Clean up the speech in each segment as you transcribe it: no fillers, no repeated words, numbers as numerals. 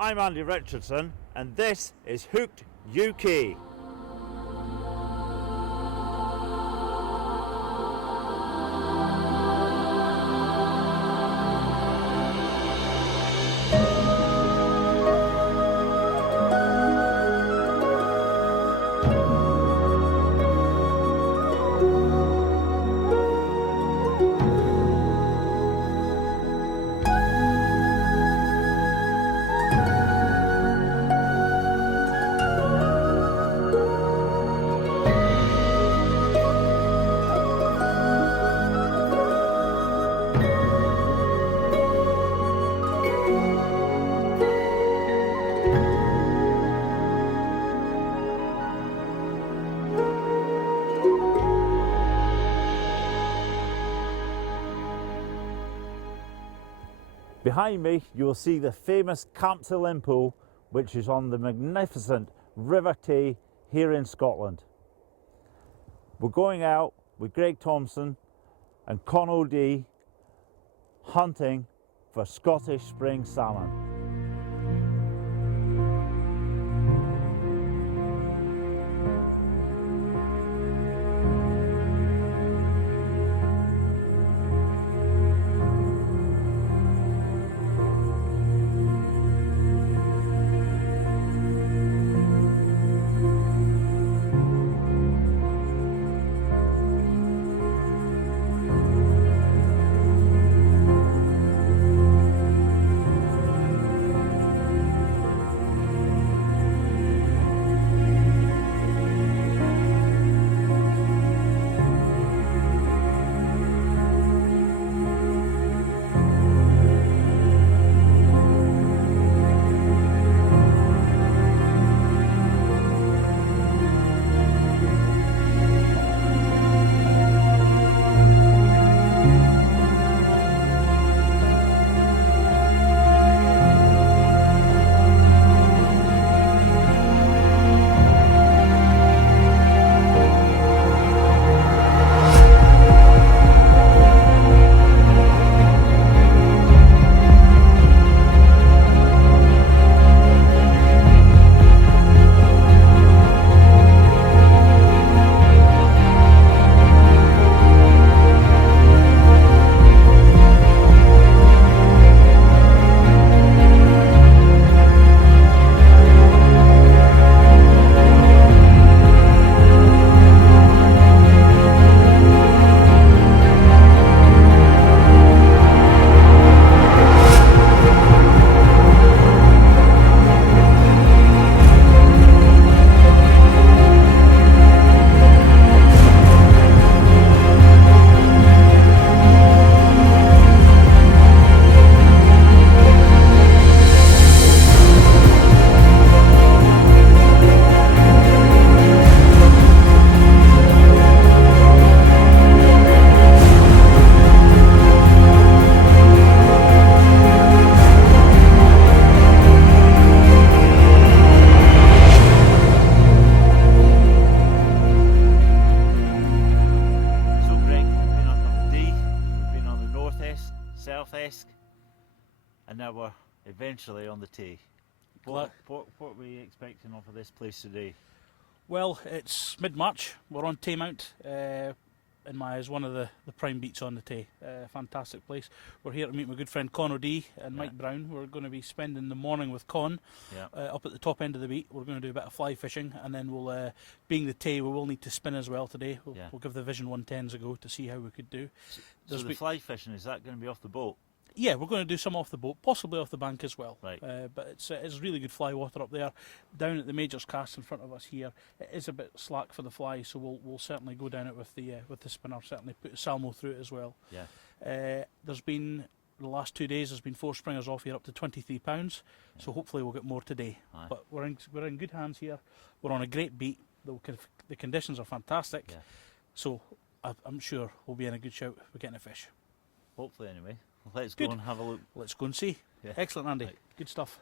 I'm Andy Richardson and this is Hooked UK. Behind me you will see the famous Camp to Lynn pool, which is on the magnificent River Tay here in Scotland. We're going out with Greig Thomson and Con O'D hunting for Scottish spring salmon. And now we're eventually on the Tay. What were we expecting off of this place today? Well, it's mid-March. We're on Taymount, in my eyes, one of the prime beats on the Tay. Fantastic place. We're here to meet my good friend Con O'D and Mike Brown. We're going to be spending the morning with Con up at the top end of the beat. We're going to do a bit of fly fishing, and then we'll, being the Tay, we will need to spin as well today. We'll give the Vision 110s a go to see how we could do. So the fly fishing, is that going to be off the boat? Yeah, we're going to do some off the boat, possibly off the bank as well. Right. But it's really good fly water up there. Down at the Major's Cast in front of us here, it is a bit slack for the fly, so we'll certainly go down it with the spinner. Certainly put a salmo through it as well. Yeah. There's been the last 2 days. There's been 4 springers off here up to £23. So hopefully we'll get more today. Aye. But we're in good hands here. We're on a great beat. The conditions are fantastic. Yeah. So I'm sure we'll be in a good shout for getting a fish. Hopefully, anyway. Let's go and have a look. Let's go and see. Yeah. Excellent, Andy. Right. Good stuff.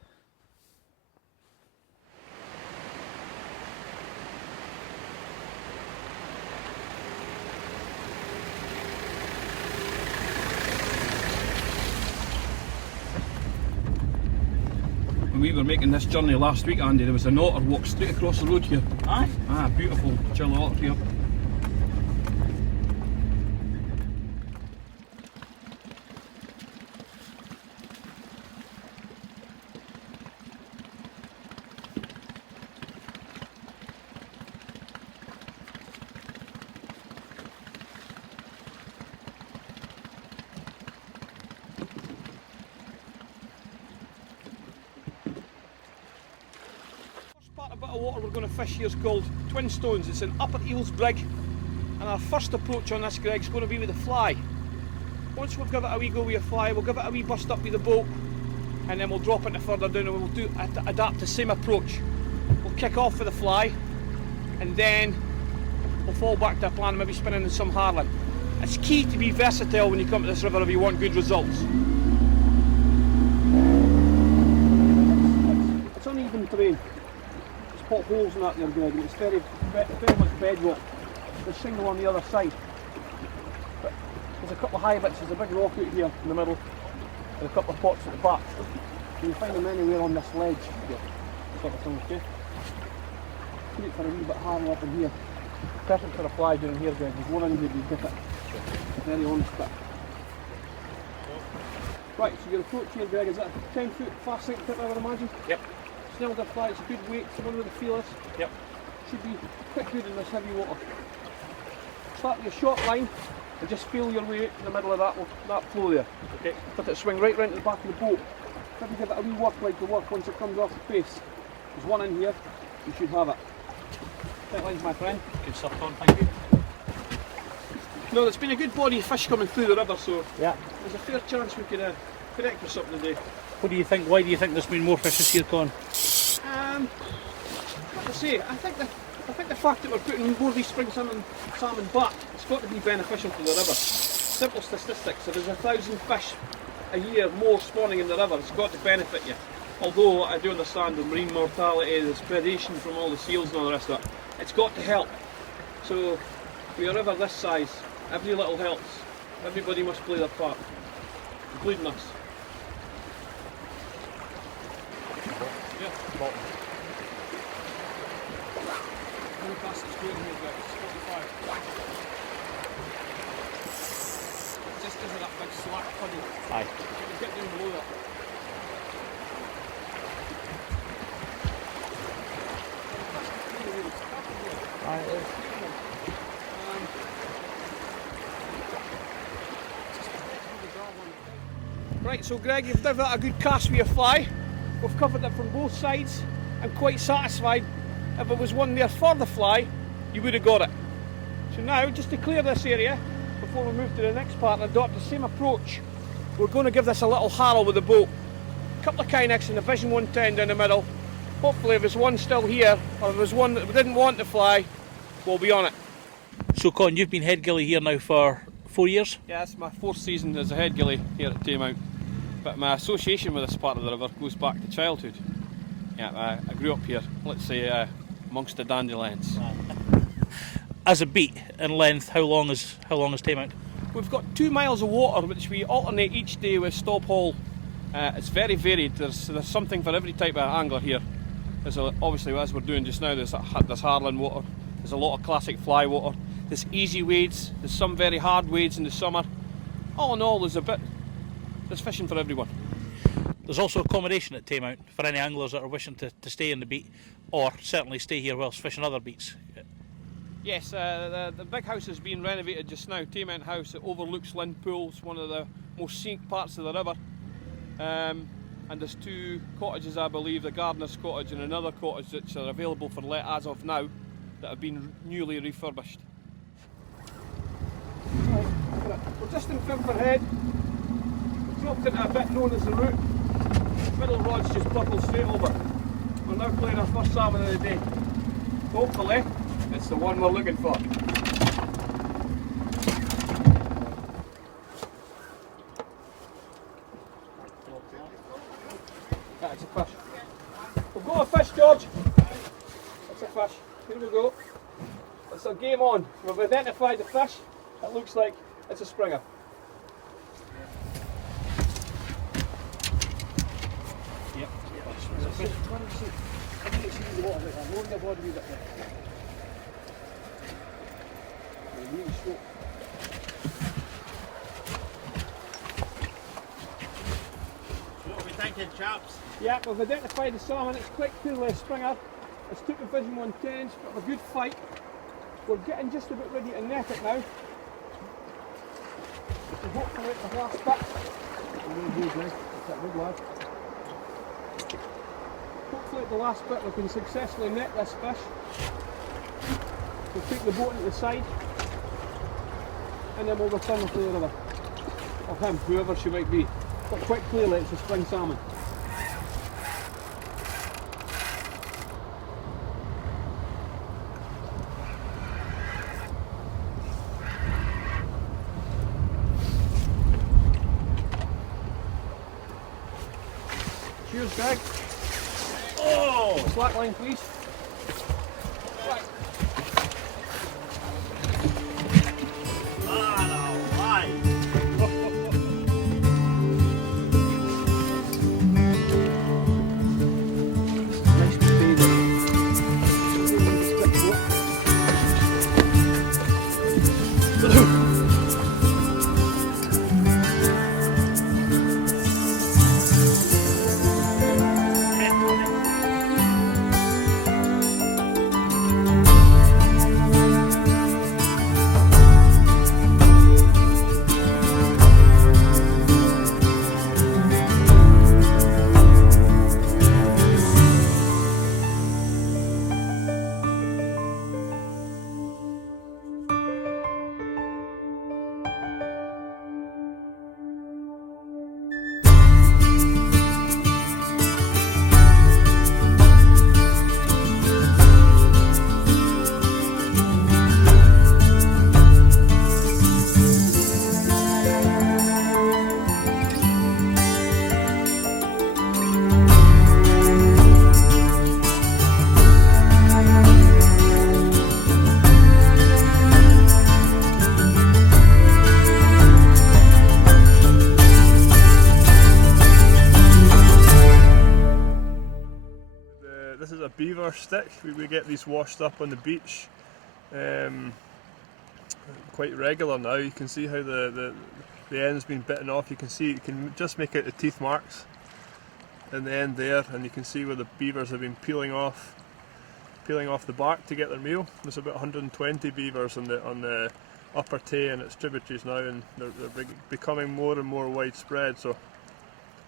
When we were making this journey last week, Andy, there was an otter walked straight across the road here. Aye. Ah, beautiful chill otter here. Bit of water we're going to fish here is called Twin Stones. It's in Upper Eels Brig, and our first approach on this, Greg, is going to be with the fly. Once we've given it a wee go with a fly, we'll give it a wee bust up with the boat, and then we'll drop it further down, and we'll adapt the same approach. We'll kick off with the fly, and then we'll fall back to a plan, maybe spinning in some harling. It's key to be versatile when you come to this river if you want good results. It's uneven terrain. Potholes in that there, Greg, and it's very much bedrock. There's shingle on the other side. But there's a couple of high bits, there's a big rock out here in the middle, and a couple of pots at the back. You can find them anywhere on this ledge here, sort of thing, okay? Put it for a wee bit harder up in here. Perfect for a fly down here, Greg. There's one in here, you dip it. Very honest bit. Right, so your approach here, Greg, is that a 10-foot fast sink tip, I would imagine? Yep. Snelled fly, it's a good weight, it's one with the feelers. Yep. Should be quite good in this heavy water. Start with a short line and just feel your way out in the middle of that flow there. Okay. Let it swing right round to the back of the boat. Maybe give it a wee work like the work once it comes off the face. There's one in here, you should have it. Tight lines, my friend. Good stuff, Con, thank you. No, there's been a good body of fish coming through the river, so yeah, there's a fair chance we could connect with something today. What do you think? Why do you think there's been more fishes here, Con? What to say? I think the fact that we're putting more of these spring salmon back, it's got to be beneficial to the river. Simple statistics. If there's 1,000 fish a year more spawning in the river, it's got to benefit you. Although I do understand the marine mortality, there's predation from all the seals and all the rest of it. It's got to help. So with a river this size, every little helps. Everybody must play their part, including us. Yeah. How fast it's going here, guys? 45. Just because of that big slack puddle. Aye. You get down below that. Aye, it is. Right, so Greg, you've done that a good cast with your fly. We've covered it from both sides. I'm quite satisfied. If it was one there for the fly, you would have got it. So now, just to clear this area, before we move to the next part and adopt the same approach, we're going to give this a little harrow with the boat. A couple of Kynex and a Vision 110 down the middle. Hopefully if there's one still here, or if there's one that we didn't want to fly, we'll be on it. So Con, you've been head gilly here now for 4 years? Yeah, it's my 4th season as a head gilly here at Taymount. But my association with this part of the river goes back to childhood. Yeah, I grew up here, let's say, amongst the dandelions. As a beat in length, how long is Taymount? We've got 2 miles of water which we alternate each day with stop haul. It's very varied. There's something for every type of angler here. There's obviously, as we're doing just now, there's harling water. There's a lot of classic fly water. There's easy wades. There's some very hard wades in the summer. All in all, there's fishing for everyone. There's also accommodation at Taymount for any anglers that are wishing to stay in the beat, or certainly stay here whilst fishing other beats. Yes, the big house is being renovated just now. Taymount House, it overlooks Lynn Pool. It's one of the most scenic parts of the river. And there's 2 cottages, I believe, the Gardener's Cottage and another cottage which are available for let as of now, that have been newly refurbished. Right, we're just in Fimper Head. We've dropped into a bit known as the Root. Middle rod's just buckled straight over. We're now playing our first salmon of the day. Hopefully, it's the one we're looking for. That's a fish. We've got a fish, George. That's a fish. Here we go. It's a game on. We've identified the fish. It looks like it's a springer. Yep. Okay. What are we thinking, chaps? Yeah, we've identified the salmon. It's quite clearly a springer. It's took the vision 110s, but a good fight. We're getting just about ready to net it now. So hopefully at the last bit. Hopefully at the last bit we can successfully net this fish. We'll take the boat into the side and then we'll return her to the river. Or him, whoever she might be. But quite clearly it's a spring salmon. Cheers, Greg. Oh! Slack line, please. Nice baby. This is a beaver stick. We get these washed up on the beach quite regular now. You can see how the end's been bitten off. You can just make out the teeth marks in the end there, and you can see where the beavers have been peeling off the bark to get their meal. There's about 120 beavers on the Upper Tay and its tributaries now, and they're becoming more and more widespread. So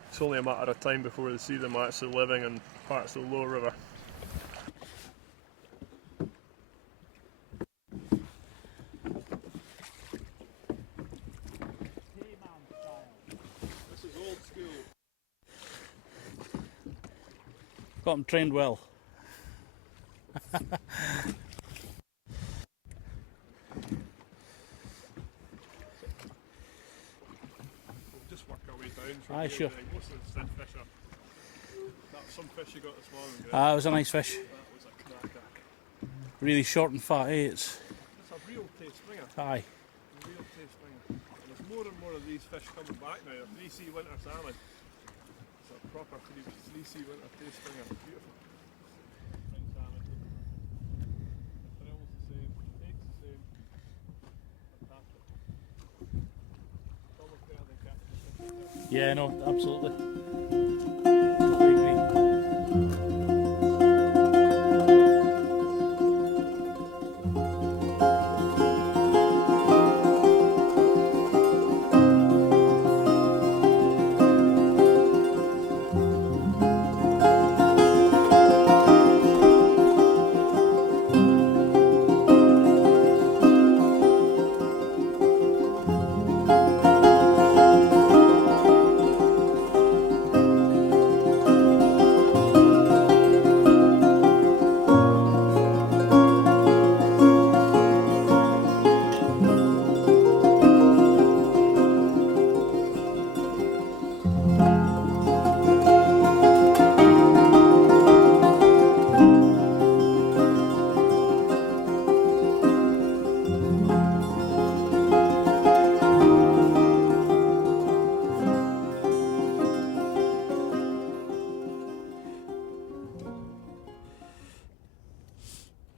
it's only a matter of time before they see them actually living in parts of the lower river. This is old school. Got them trained well. Just work our way down from Aye, here. sure. Most of the thin fish are. That's some fish you got this morning, Greg. Ah, it was a nice fish. That was a cracker. Really short and fat, eh? It's a real Tay springer. Aye. A real Tay springer. And there's more and more of these fish coming back now. A 3C winter salmon. It's a proper 3C winter Tay springer. Beautiful. Spring salmon. The thrill's the same. The take's the same. Fantastic. It's almost better than catching a fish. Yeah, no, absolutely. Totally agree.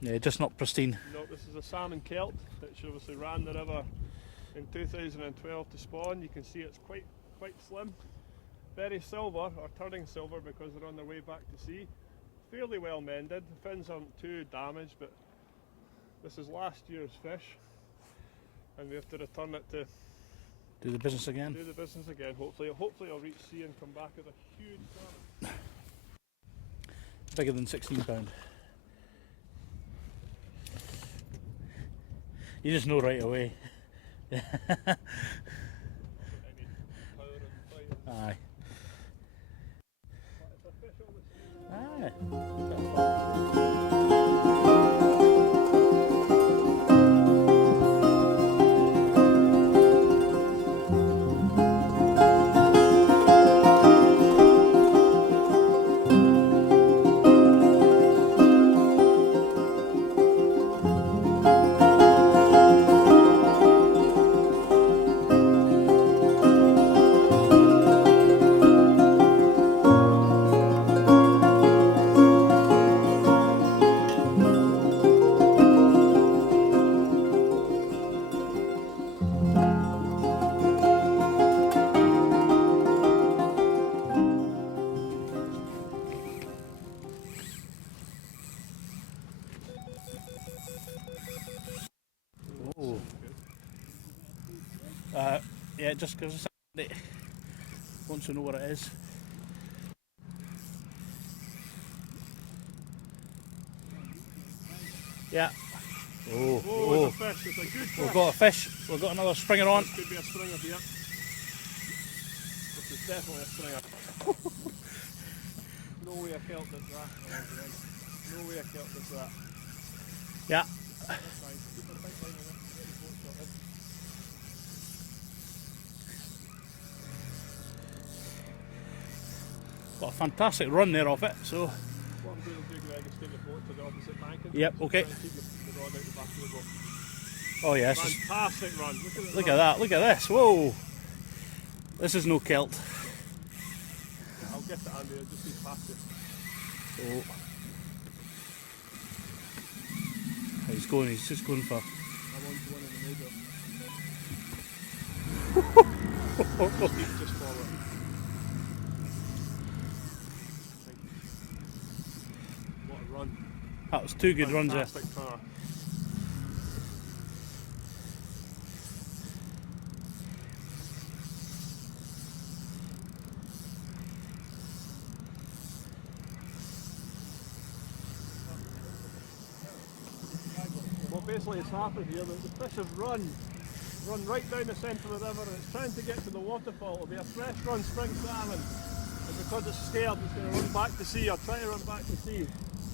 Yeah, just not pristine. No, this is a salmon kelt, which obviously ran the river in 2012 to spawn. You can see it's quite slim. Very silver, or turning silver because they're on their way back to sea. Fairly well mended. The fins aren't too damaged, but this is last year's fish, and we have to return it to Do the business again. do the business again. Hopefully I'll reach sea and come back with a huge salmon. Bigger than £16. You just know right away. Any power and fight. Aye. It's a fish on the sea. Aye. Oh. Yeah, just gives us a update once we know what it is. Yeah. Oh, Oh, it's a fish. It's a good fish. We've got a fish. We've got another springer on. This could be a stringer here. This is definitely a stringer. No way a kelt does that. No way a kelt does that. Yeah. That's fine. Keep a tight line on it. Get the boat sorted. Got a fantastic run there off it. So. What I'm going to do, Greg, is take the boat to the opposite banking. Yep. Okay. Try and keep the rod out the back of the boat. Oh yeah. This is, Fantastic run. look at that. Look at this. Whoa. This is no kilt. I'll get it, Andy. I'll just be past it. Oh. He's going. He's just going for. I'm on to one in the middle. Just forward. What a run. That was two good runs there. Fantastic car. What basically has happened here, the fish have run right down the centre of the river, and it's trying to get to the waterfall. It'll be a fresh run spring salmon, and because it's scared, it's going to run back to sea, or try to run back to sea.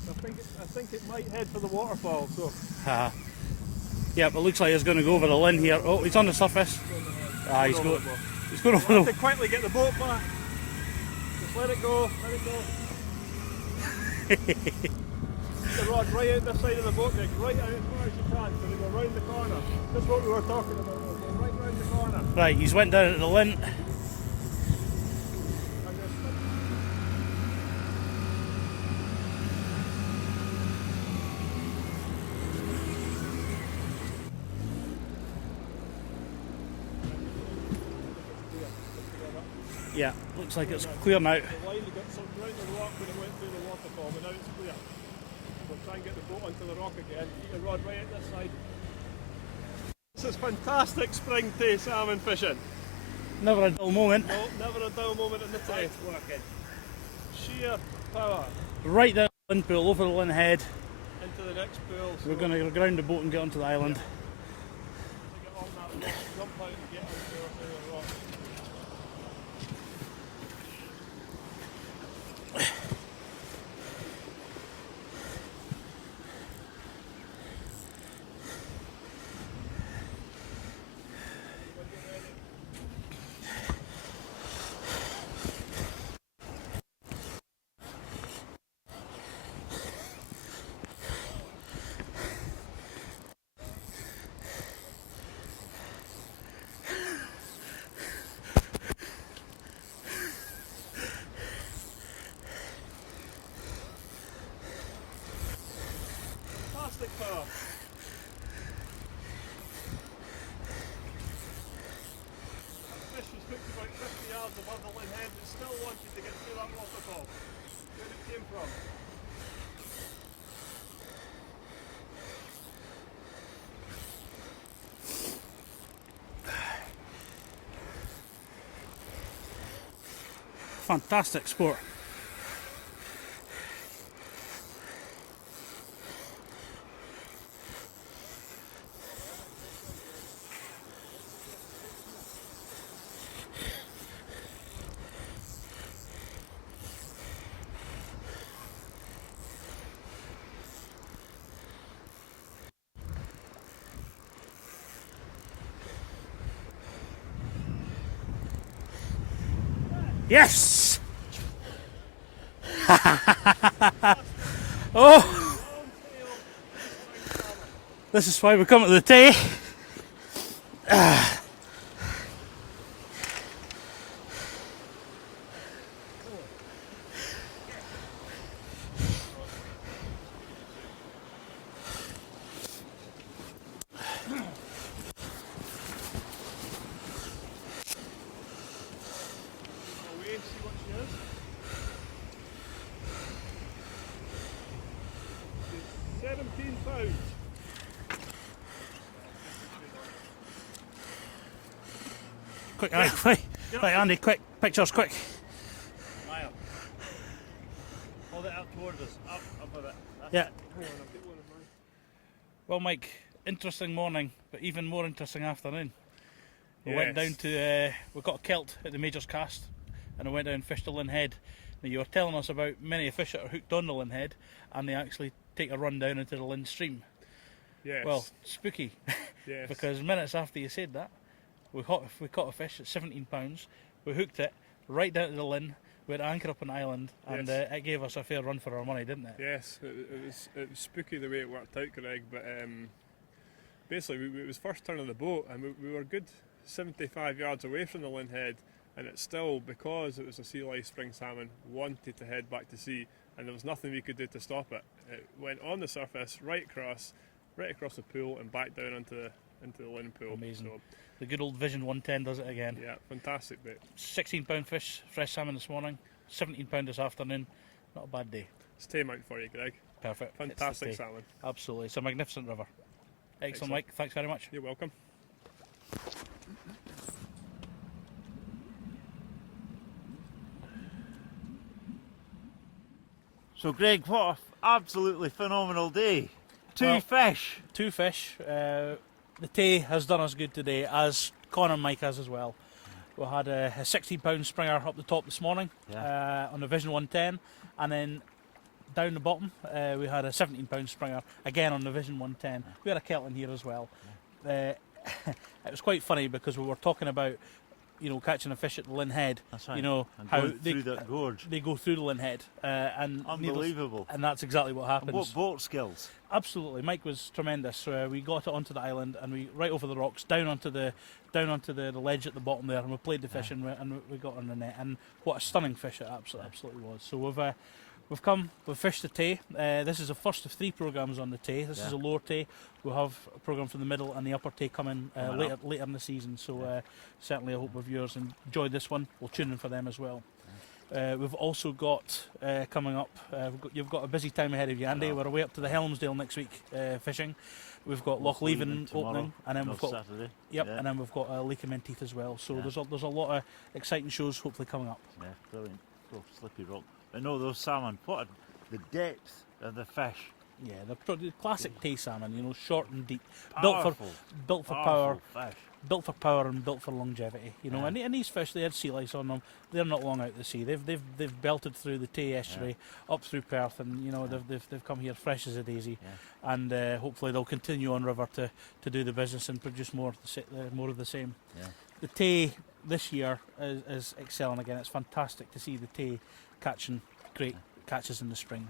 I think it might head for the waterfall. So. Yep, it looks like he's going to go over the linn here. Oh, he's on the surface. Ah, he's going over Have the. to quickly get the boat back. Just let it go. Let it go. Get the rod right out this side of the boat, Nick. Right out as far as you can. So we go round the corner. That's what we were talking about. We're going right round the corner. Right, he's went down at the linn. And just Yeah, looks like it's clear now. the line got something right in the rock when it went through the waterfall, but now it's clear. We'll try and get the boat onto the rock again. Keep the rod right at this side. This is fantastic spring Tay salmon fishing. Never a dull moment. No, never a dull moment in the Tay. It's working. Sheer power Right down the linn pool, over the linn head. into the next pool. So We're going to ground the boat and get onto the island. to get on that rock, jump out and get onto the rock. fantastic sport. Yes! Oh! This is why we come to the Tay. Away, see what she is. She's 17 pounds. Quick, right, Andy, quick, pictures, quick. Maya. Hold it up towards us. Up a bit. Yeah. Hang on, I've got one of mine. Well, Mike, interesting morning, but even more interesting afternoon. We went Yes. down to, we got a kilt at the Major's Cast, and I went down and fished the Lynn Head. Now, you were telling us about many fish that are hooked on the Lynn Head, and they actually take a run down into the Lynn stream. Yes. Well, spooky, yes. because minutes after you said that, we caught a fish at 17 pounds, we hooked it right down to the Lynn, we had anchor up on the island, and Yes. it gave us a fair run for our money, didn't it? Yes, it was spooky the way it worked out, Greg, but basically it was first turn of the boat, and we were good 75 yards away from the Lynn Head, and it still, because it was a sea lice spring salmon, wanted to head back to sea, and there was nothing we could do to stop it. It went on the surface, right across the pool, and back down into the Lynn pool. Amazing. So, The good old Vision 110 does it again. yeah, fantastic bait. 16 pound fish, fresh salmon this morning, 17 pound this afternoon, not a bad day. It's Taymount for you, Greg. Perfect. It's the Fantastic Tay. salmon. Absolutely, it's a magnificent river. Excellent, Excellent. Mike, thanks very much. You're welcome. So Greg, what an absolutely phenomenal day. Two fish. Two fish. The Tay has done us good today, as Con and Mike has as well. We had a 16 pound springer up the top this morning on the Vision 110, and then down the bottom we had a 17 pound springer again on the Vision 110. We had a kelp in here as well. It was quite funny because we were talking about, you know, catching a fish at the Lynn Head. That's right. You know And how going through that gorge. they go through the Lynn Head, and Unbelievable. and that's exactly what happens. And what boat skills. Absolutely, Mike was tremendous. We got it onto the island and we right over the rocks, down onto the ledge at the bottom there, and we played the fish and we got on the net. And what a stunning fish it absolutely was. So we've fished the Tay. This is the first of 3 programs on the Tay. This is a lower Tay. We'll have a program for the middle and the upper Tay coming later in the season. So certainly, I hope our viewers enjoyed this one. We'll tune in for them as well. We've also got coming up. You've got a busy time ahead of you, Andy. We're away up to the Helmsdale next week fishing. We've got Loch Leven opening, and then we've got Saturday. and then we've got Lake of Menteith as well. So there's a lot of exciting shows hopefully coming up. Yeah, brilliant. Oh, Slippy Rock. I know those salmon. The depth of the fish. Yeah, the classic Tay salmon, you know, short and deep, Powerful. built for power, Powerful fish. built for power and built for longevity. You know, Yeah. and these fish, they had sea lice on them. They're not long out to sea. They've belted through the Tay estuary, up through Perth, and you know they've come here fresh as a daisy. Yeah. And hopefully they'll continue on river to do the business and produce more of the same. Yeah. The Tay this year is excelling again. It's fantastic to see the Tay catching great catches in the spring.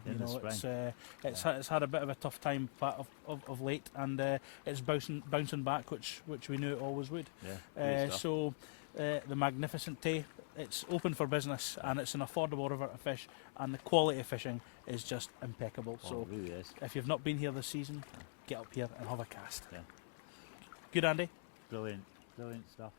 It's had a bit of a tough time of late, and it's bouncing back, which we knew it always would. Yeah. Good stuff. The magnificent Tay, it's open for business, and it's an affordable river to fish, and the quality of fishing is just impeccable. Oh, So it really is. if you've not been here this season, get up here and have a cast. Yeah. Good, Andy. Brilliant. Brilliant stuff.